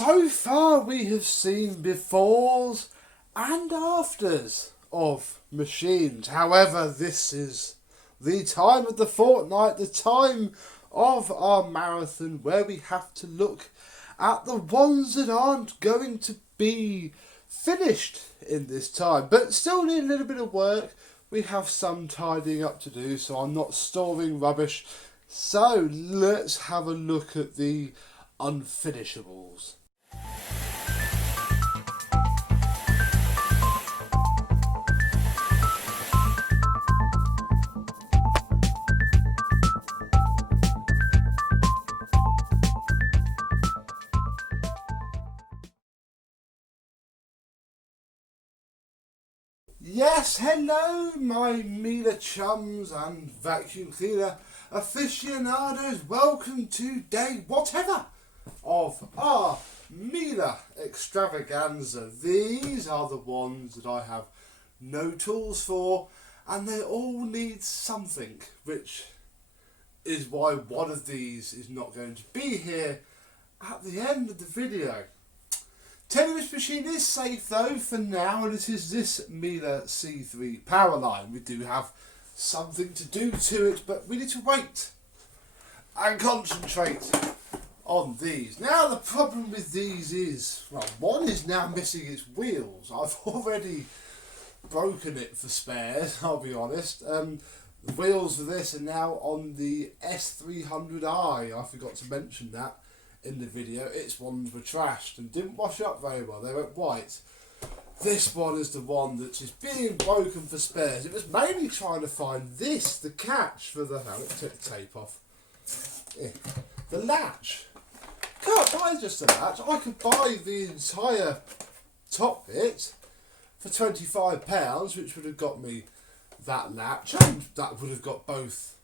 So far we have seen befores and afters of machines. However, this is the time of the fortnight, the time of our marathon where we have to look at the ones that aren't going to be finished in this time, but still need a little bit of work. We have some tidying up to do, so I'm not storing rubbish. So let's have a look at the unfinishables. Yes, hello my Miele chums and vacuum cleaner aficionados. Welcome to day whatever of our Miele extravaganza. These are the ones that I have no tools for, and they all need something, which is why one of these is not going to be here at the end of the video. This machine is safe though for now, and it is this Miele C3 power line. We do have something to do to it, but we need to wait and concentrate on these. Now the problem with these is, well, one is now missing its wheels. I've already broken it for spares, I'll be honest. The wheels for this are now on the S300i. I forgot to mention that in the video. Its ones were trashed and didn't wash up very well. They went white. This one is the one that is being broken for spares. It was mainly trying to find this, the catch for the... let's take the tape off. The latch. Can't buy just the latch. I could buy the entire top bit for £25, which would have got me that latch, and that would have got both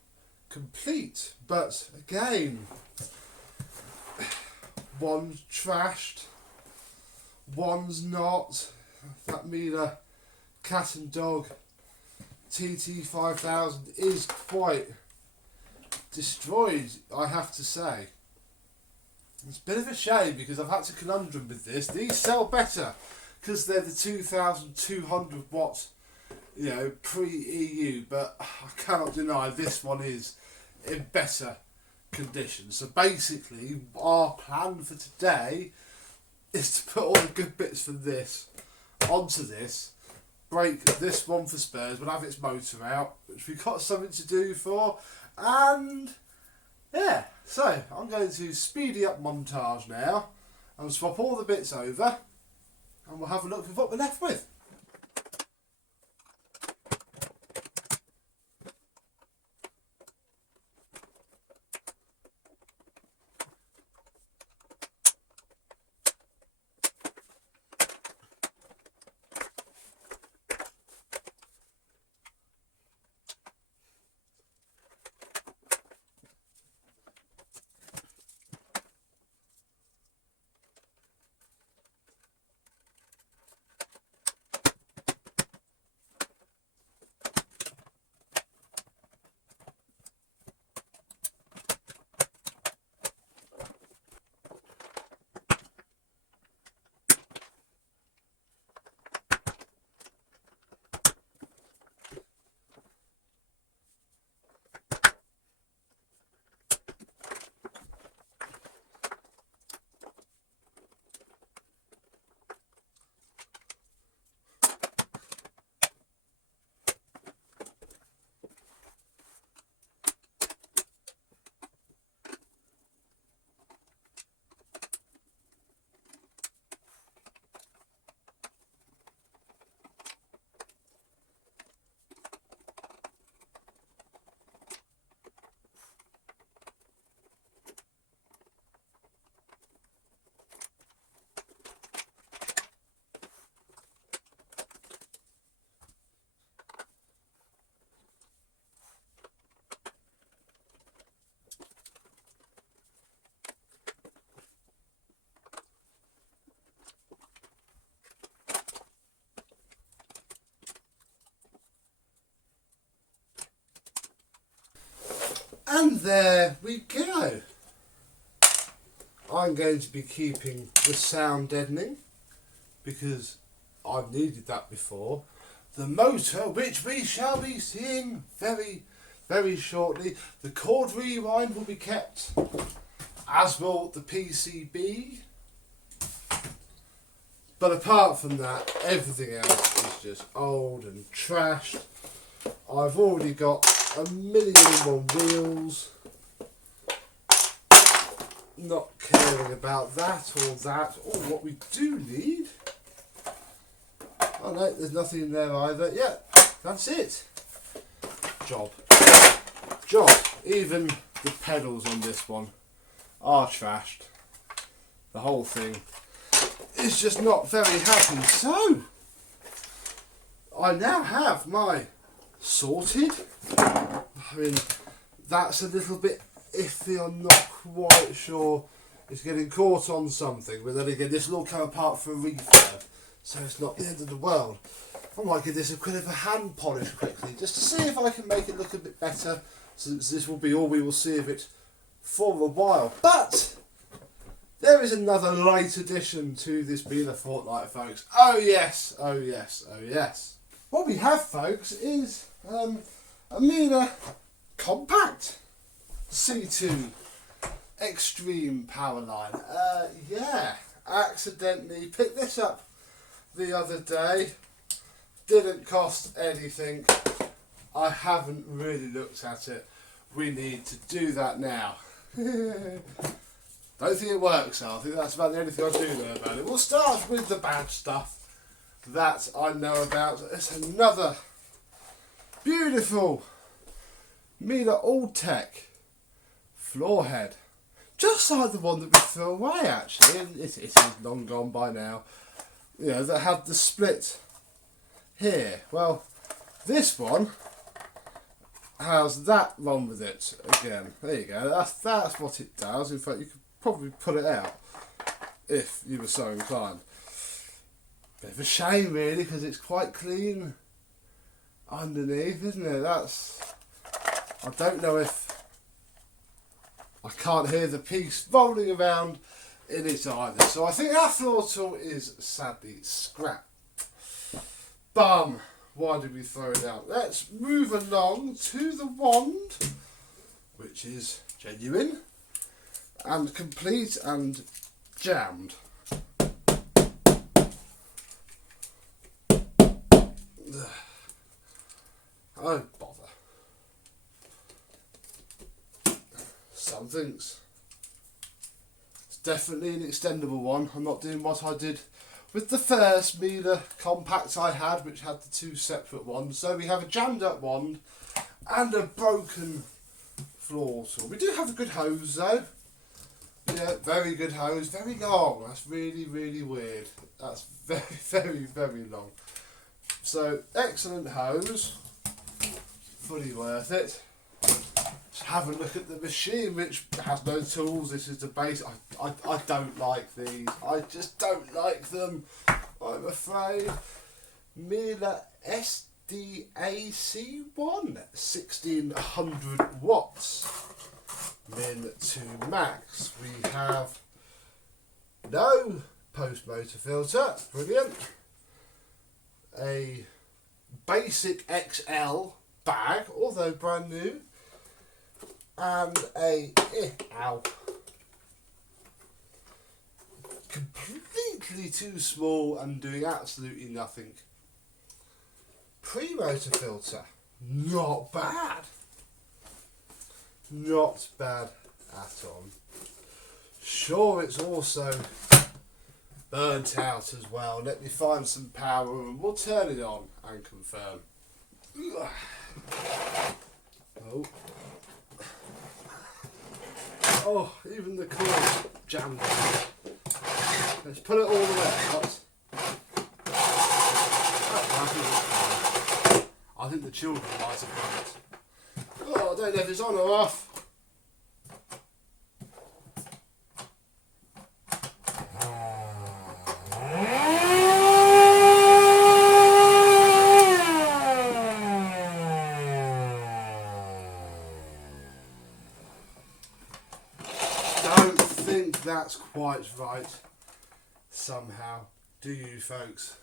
complete. But again, one's trashed, one's not. That Miele cat and dog TT5000 is quite destroyed, I have to say. It's a bit of a shame because I've had to conundrum with this. These sell better because they're the 2200 watt, pre-EU, but I cannot deny this one is in better condition. So basically our plan for today is to put all the good bits from this onto this, break this one for spares, we'll have its motor out, which we've got something to do for, and yeah, so I'm going to speedy up montage now and swap all the bits over and we'll have a look at what we're left with. And there we go. I'm going to be keeping the sound deadening because I've needed that before. The motor, which we shall be seeing very, very shortly. The chord rewind will be kept, as will the PCB. But apart from that, everything else is just old and trashed. I've already got 1,000,001 wheels. Not caring about that or that or what we do need. Oh no, there's nothing in there either. Yeah, that's it. Job. Even the pedals on this one are trashed. The whole thing is just not very happy. So, I now have my sorted. I mean, that's a little bit iffy. I'm not quite sure. It's getting caught on something. But then again, this will all come apart for a refurb. So it's not the end of the world. I might give this a bit of a hand polish quickly, just to see if I can make it look a bit better, since this will be all we will see of it for a while. But there is another light addition to this Miele Fortnight, folks. Oh yes, oh yes, oh yes. What we have, folks, is a Miele Compact C2 Extreme Power Line. Yeah, accidentally picked this up the other day. Didn't cost anything. I haven't really looked at it. We need to do that now. Don't think it works though. I think that's about the only thing I do know about it. We'll start with the bad stuff that I know about. It's another beautiful Miele All Tech floor head. Just like the one that we threw away actually. It is long gone by now. You know, that had the split here. Well, this one has that wrong with it again. There you go. That's what it does. In fact, you could probably put it out if you were so inclined. Bit of a shame, really, because it's quite clean underneath, isn't it? I don't know if I can't hear the piece rolling around in it either. So I think our floor tool is sadly scrap. Bum! Why did we throw it out? Let's move along to the wand, which is genuine and complete and jammed. Oh bother. Some things. Definitely an extendable one. I'm not doing what I did with the first Miele Compact I had, which had the two separate ones. So we have a jammed up wand and a broken floor tool. We do have a good hose though. Yeah, very good hose. Very long. That's really, really weird. That's very, very, very long. So excellent hose. Fully worth it. Have a look at the machine, which has no tools. This is the base. I don't like these. I just don't like them, I'm afraid. Miele SDAC1, 1600 watts. Min to max. We have no post motor filter. Brilliant. A basic XL bag, although brand new. And a completely too small and doing absolutely nothing. Pre-motor filter, not bad. Not bad at all. Sure, it's also burnt out as well. Let me find some power and we'll turn it on and confirm. Oh. Oh, even the cord jammed. Let's put it all the way out. I think the children might have done it. Oh, I don't know if it's on or off. that's quite right somehow. Do you, folks?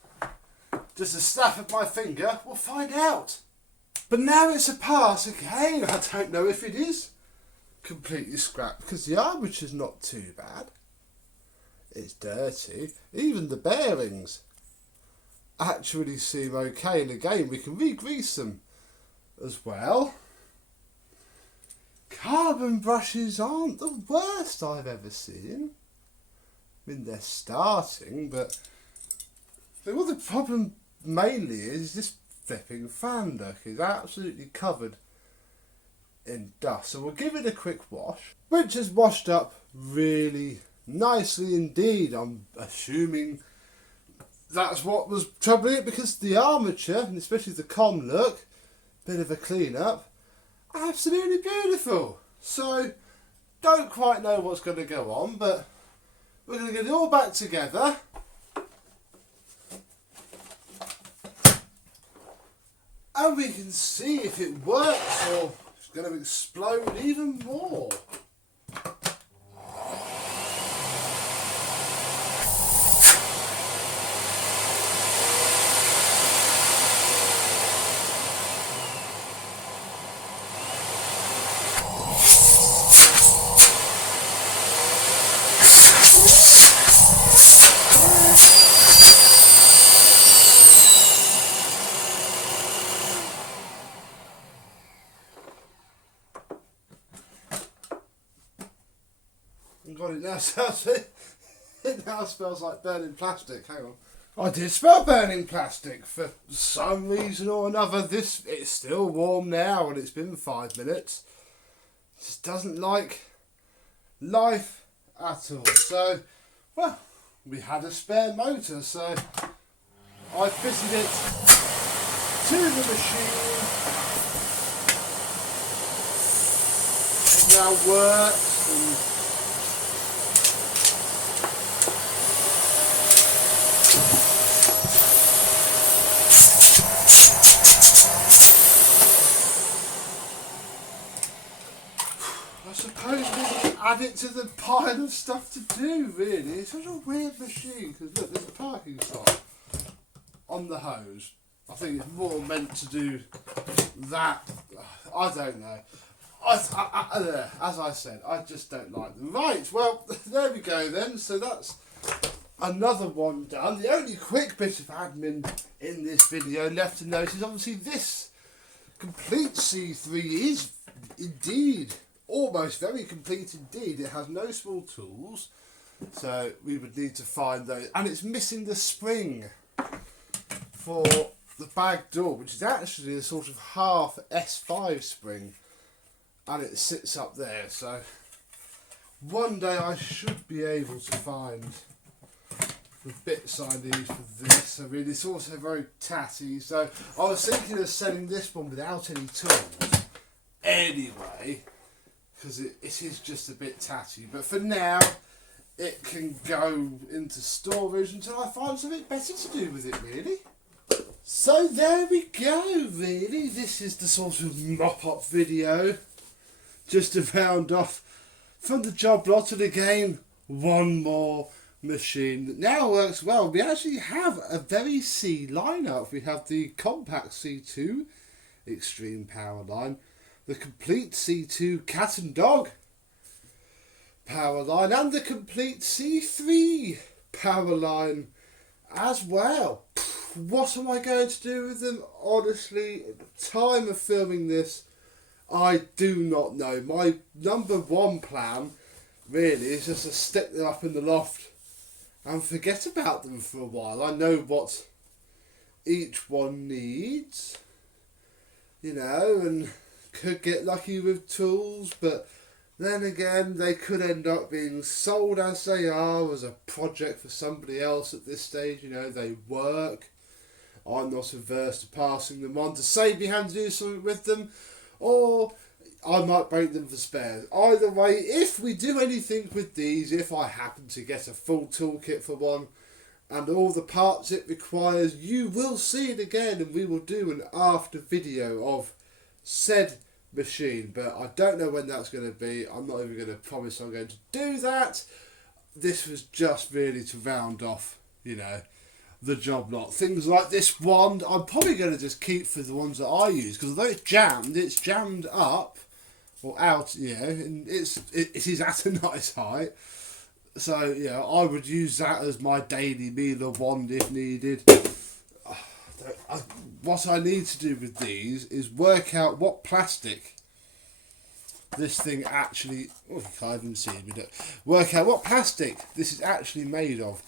Just a snap of my finger, we'll find out. But now it's a pass again. I don't know if it is completely scrapped, because the armature's not too bad. It's dirty. Even the bearings actually seem okay, and again we can re-grease them as well. Carbon brushes aren't the worst I've ever seen. I mean, they're starting, but well, the problem mainly is this flipping fan duct is absolutely covered in dust. So we'll give it a quick wash, which has washed up really nicely indeed. I'm assuming that's what was troubling it, because the armature, and especially the com look, bit of a clean up, absolutely beautiful. So don't quite know what's going to go on, but we're going to get it all back together. And we can see if it works or it's going to explode even more. God, it now smells like burning plastic. Hang on. I did smell burning plastic for some reason or another. It's still warm now, and it's been 5 minutes. Just doesn't like life at all. So, well, we had a spare motor, so I fitted it to the machine. It now works. And I suppose we can add it to the pile of stuff to do, really. It's such a weird machine, because look, there's a parking spot on the hose. I think it's more meant to do that. I don't know. As I said, I just don't like them. Right, well, there we go then. So that's another one done. The only quick bit of admin in this video left to note is obviously this complete C3 is indeed almost very complete indeed. It has no small tools, so we would need to find those, and it's missing the spring for the bag door, which is actually a sort of half S5 spring, and it sits up there. So one day I should be able to find the bits I need for this. I mean, it's also very tatty, so I was thinking of selling this one without any tools anyway, because it is just a bit tatty. But for now, it can go into storage until I find something better to do with it, really. So there we go, really. This is the sort of mop-up video, just to round off from the job lot. And again, one more machine that now works well. We actually have a very C lineup. We have the compact C2 extreme power line, the complete C2 cat and dog power line, and the complete C3 power line as well. What am I going to do with them? Honestly, at the time of filming this, I do not know. My number one plan really is just to stick them up in the loft and forget about them for a while. I know what each one needs, you know, and could get lucky with tools, but then again they could end up being sold as they are as a project for somebody else at this stage. You know, they work. I'm not averse to passing them on to save me having to do something with them, or I might break them for spares. Either way, if we do anything with these, if I happen to get a full toolkit for one and all the parts it requires, you will see it again, and we will do an after video of said machine. But I don't know when that's going to be. I'm not even going to promise I'm going to do that. this was just really to round off, the job lot. Things like this wand, I'm probably going to just keep for the ones that I use, because although it's jammed up or out, and it is at a nice height. So I would use that as my daily Miele wand if needed. What I need to do with these is work out what plastic this thing actually. Oh, you can't even see me. Work out what plastic this is actually made of,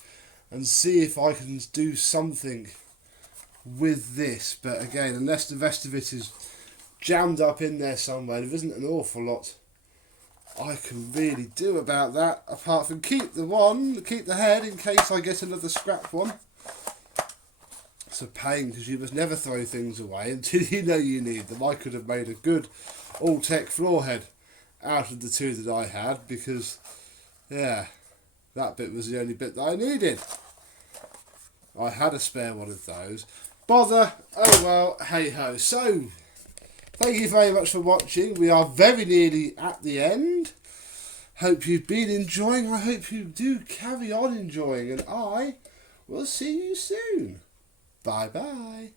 and see if I can do something with this. But again, unless the rest of it is jammed up in there somewhere, there isn't an awful lot I can really do about that, apart from keep the head in case I get another scrap one. It's a pain, because you must never throw things away until you know you need them. I could have made a good all-tech floor head out of the two that I had, because that bit was the only bit that I needed. I had a spare one of those. Bother, oh well, hey ho. So, thank you very much for watching. We are very nearly at the end. Hope you've been enjoying. I hope you do carry on enjoying. And I will see you soon. Bye bye.